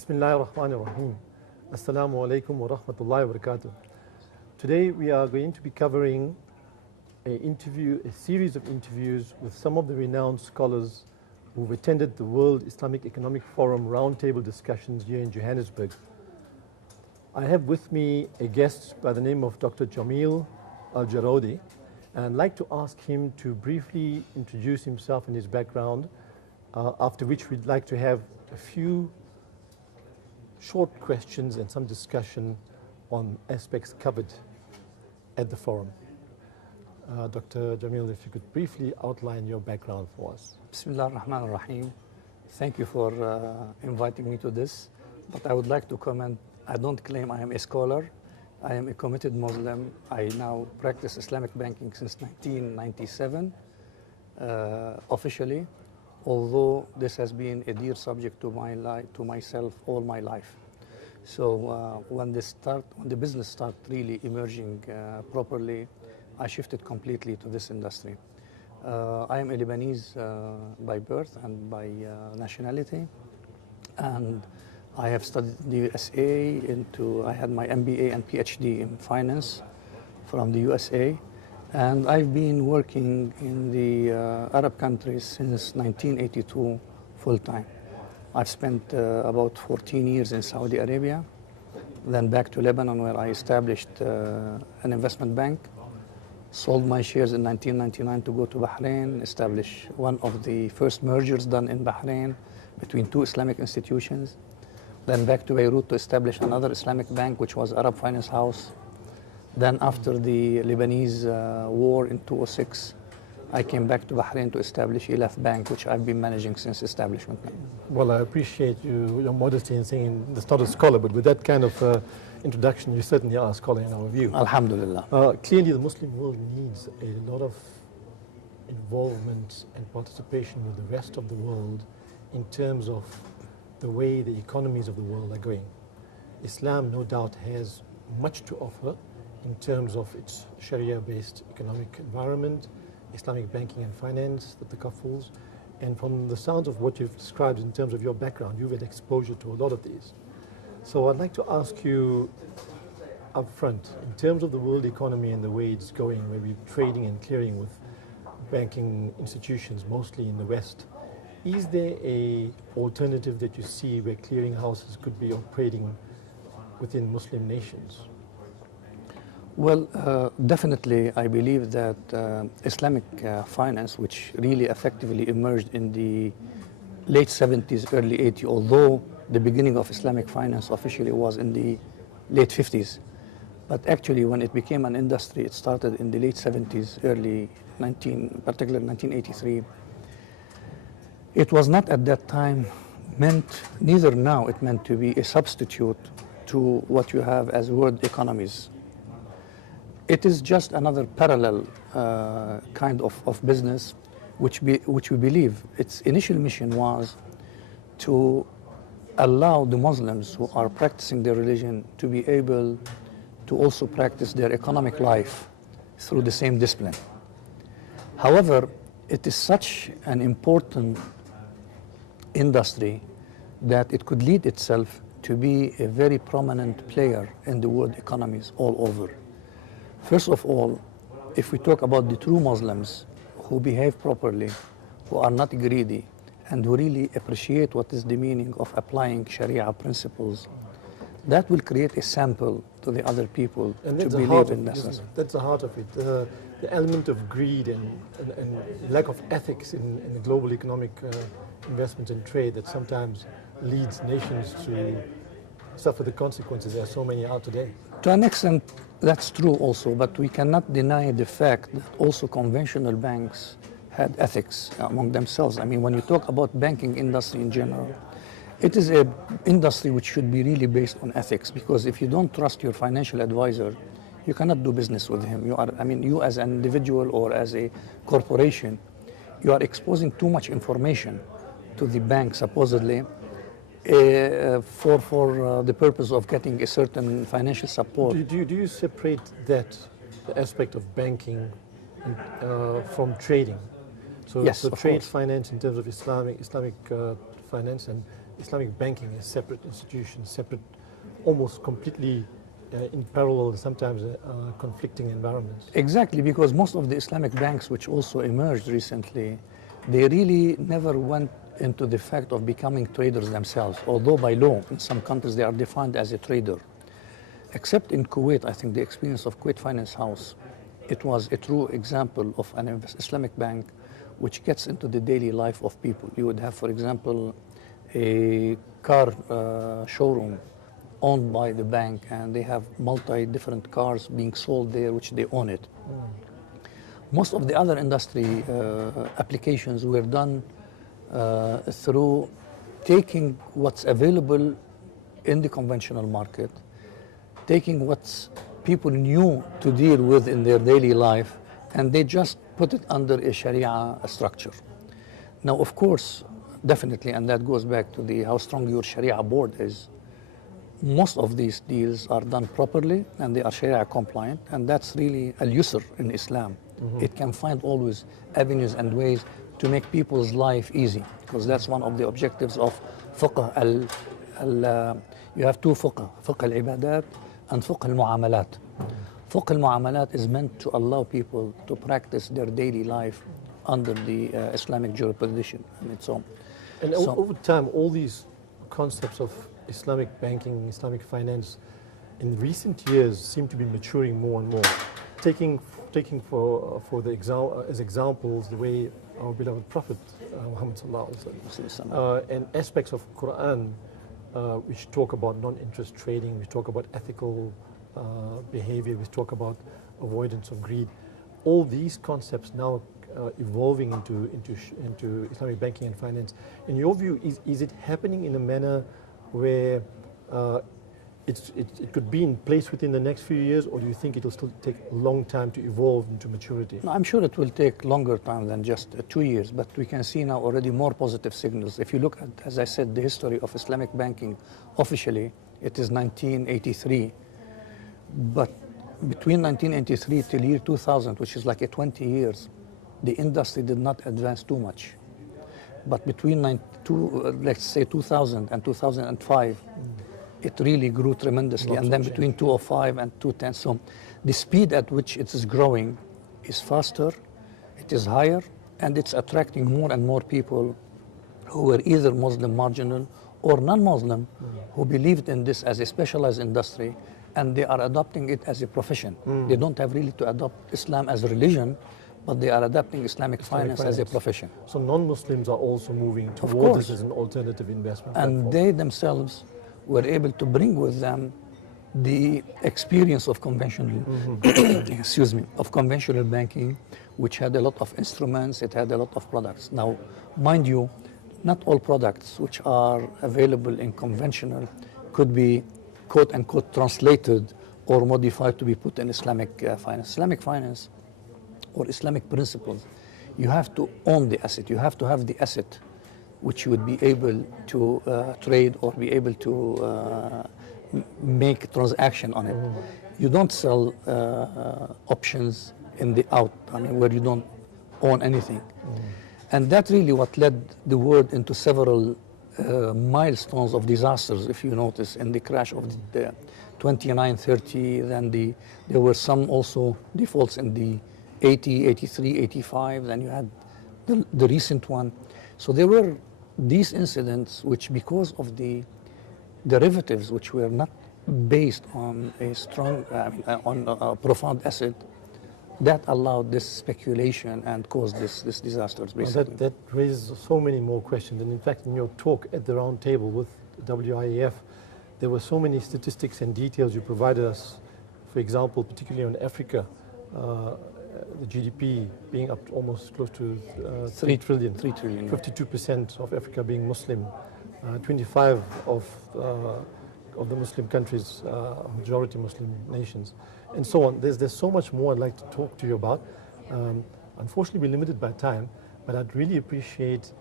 Bismillahir Rahmanir Rahim. Assalamu alaikum wa rahmatullahi wa barakatuh. Today we are going to be covering a series of interviews with some of the renowned scholars who've attended the World Islamic Economic Forum roundtable discussions here in Johannesburg. I have with me a guest by the name of Dr. Jamil Al-Jarodi, and I'd like to ask him to briefly introduce himself and his background, after which we'd like to have a few short questions and some discussion on aspects covered at the forum. Dr. Jamil, if you could briefly outline your background for us. Bismillah ar-Rahman ar-Rahim. Thank you for inviting me to this. But I would like to comment, I don't claim I am a scholar. I am a committed Muslim. I now practice Islamic banking since 1997, officially, although this has been a dear subject to myself all my life. So when the business started really emerging properly, I shifted completely to this industry. I am a Lebanese by birth and by nationality, and I have studied the USA I had my MBA and PhD in finance from the USA, and I've been working in the Arab countries since 1982 full-time. I've spent about 14 years in Saudi Arabia, then back to Lebanon where I established an investment bank, sold my shares in 1999 to go to Bahrain, establish one of the first mergers done in Bahrain between two Islamic institutions, then back to Beirut to establish another Islamic bank, which was Arab Finance House. Then after the Lebanese war in 2006, I came back to Bahrain to establish WIEF Bank, which I've been managing since establishment. Well, I appreciate your modesty in saying that's not a scholar, but with that kind of introduction, you certainly are a scholar in our view. Alhamdulillah. Clearly, the Muslim world needs a lot of involvement and participation with the rest of the world in terms of the way the economies of the world are going. Islam, no doubt, has much to offer in terms of its Sharia-based economic environment, Islamic banking and finance, the takafuls, and from the sounds of what you've described in terms of your background, you've had exposure to a lot of these. So I'd like to ask you up front, in terms of the world economy and the way it's going, where we're trading and clearing with banking institutions, mostly in the West, is there an alternative that you see where clearing houses could be operating within Muslim nations? Well, definitely I believe that Islamic finance, which really effectively emerged in the late 70s, early 80s, although the beginning of Islamic finance officially was in the late 50s. But actually when it became an industry, it started in the late 70s, particularly 1983. It was not at that time neither now it meant to be a substitute to what you have as world economies. It is just another parallel kind of business, which we believe its initial mission was to allow the Muslims who are practicing their religion to be able to also practice their economic life through the same discipline. However, it is such an important industry that it could lead itself to be a very prominent player in the world economies all over. First of all, if we talk about the true Muslims who behave properly, who are not greedy, and who really appreciate what is the meaning of applying Sharia principles, that will create a sample to the other people to believe in this. That's the heart of it. The element of greed and lack of ethics in the global economic investment and trade that sometimes leads nations to suffer the consequences. There are so many out today. To an extent, that's true also, but we cannot deny the fact that also conventional banks had ethics among themselves. I mean, when you talk about banking industry in general, it is an industry which should be really based on ethics, because if you don't trust your financial advisor, you cannot do business with him. You as an individual or as a corporation, you are exposing too much information to the bank, supposedly, for the purpose of getting a certain financial support. Do you separate that, the aspect of banking from trading? So, yes, so trade course. finance in terms of Islamic finance and Islamic banking as separate institutions, separate, almost completely in parallel, sometimes conflicting environments. Exactly, because most of the Islamic banks which also emerged recently, they really never went into the fact of becoming traders themselves, although by law in some countries they are defined as a trader. Except in Kuwait, I think the experience of Kuwait Finance House, it was a true example of an Islamic bank which gets into the daily life of people. You would have, for example, a car showroom owned by the bank, and they have different cars being sold there, which they own it. Most of the other industry applications were done through taking what's available in the conventional market, taking what people knew to deal with in their daily life, and they just put it under a Sharia structure. Now, of course, definitely, and that goes back to how strong your Sharia board is, most of these deals are done properly and they are Sharia compliant, and that's really al-yusr in Islam. It can find always avenues and ways to make people's life easy, because that's one of the objectives of fiqh. You have two fiqh al-ibadat and fiqh al-mu'amalat. Fiqh al-mu'amalat is meant to allow people to practice their daily life under the Islamic jurisdiction. And over time, all these concepts of Islamic banking, Islamic finance, in recent years seem to be maturing more and more. Taking as examples the way our beloved Prophet Muhammad sallallahu alaihi wasallam and aspects of Quran which talk about non-interest trading, which talk about ethical behavior, which talk about avoidance of greed. All these concepts now evolving into Islamic banking and finance. In your view, is it happening in a manner where it could be in place within the next few years, or do you think it will still take a long time to evolve into maturity? No, I'm sure it will take longer time than just 2 years, but we can see now already more positive signals. If you look at, as I said, the history of Islamic banking, officially it is 1983, but between 1983 till year 2000, which is like 20 years, the industry did not advance too much. But between let's say 2000 and 2005, it really grew tremendously. And then between 2005 and 2010, so the speed at which it is growing is faster, it is higher, and it's attracting more and more people who were either Muslim marginal or non-Muslim who believed in this as a specialized industry, and they are adopting it as a profession. They don't have really to adopt Islam as a religion, but they are adopting Islamic finance as a profession. So non-Muslims are also moving towards this as an alternative investment platform. And they themselves were able to bring with them the experience of conventional, of conventional banking, which had a lot of instruments, it had a lot of products. Now, mind you, not all products which are available in conventional could be quote unquote translated or modified to be put in Islamic finance. Islamic finance or Islamic principles, you have to own the asset, you have to have the asset which you would be able to trade or be able to make transaction on it. You don't sell options in the out, where you don't own anything. And that really what led the world into several milestones of disasters, if you notice, in the crash of the 29-30, then there were some also defaults in the 80, 83, 85, then you had the recent one. So there were these incidents which, because of the derivatives which were not based on a strong, on a profound asset, that allowed this speculation and caused this disasters, basically. That raises so many more questions. And in fact, in your talk at the round table with WIEF, there were so many statistics and details you provided us. For example, particularly on Africa, the GDP being up to almost close to 3 trillion. 3 trillion. 52% of Africa being Muslim, 25 of the Muslim countries, majority Muslim nations, and so on. There's so much more I'd like to talk to you about. Unfortunately, we're limited by time, but I'd really appreciate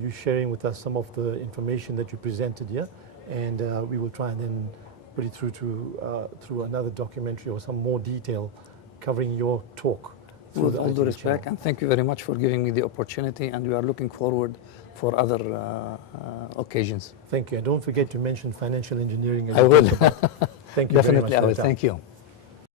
you sharing with us some of the information that you presented here, and we will try and then put it through another documentary or some more detail covering your talk. through With the all due ITV respect, channel. and thank you very much for giving me the opportunity, and we are looking forward for other occasions. Thank you. And don't forget to mention financial engineering. As I you will. talked about. Thank you very much Definitely, I for will. your time. Thank you.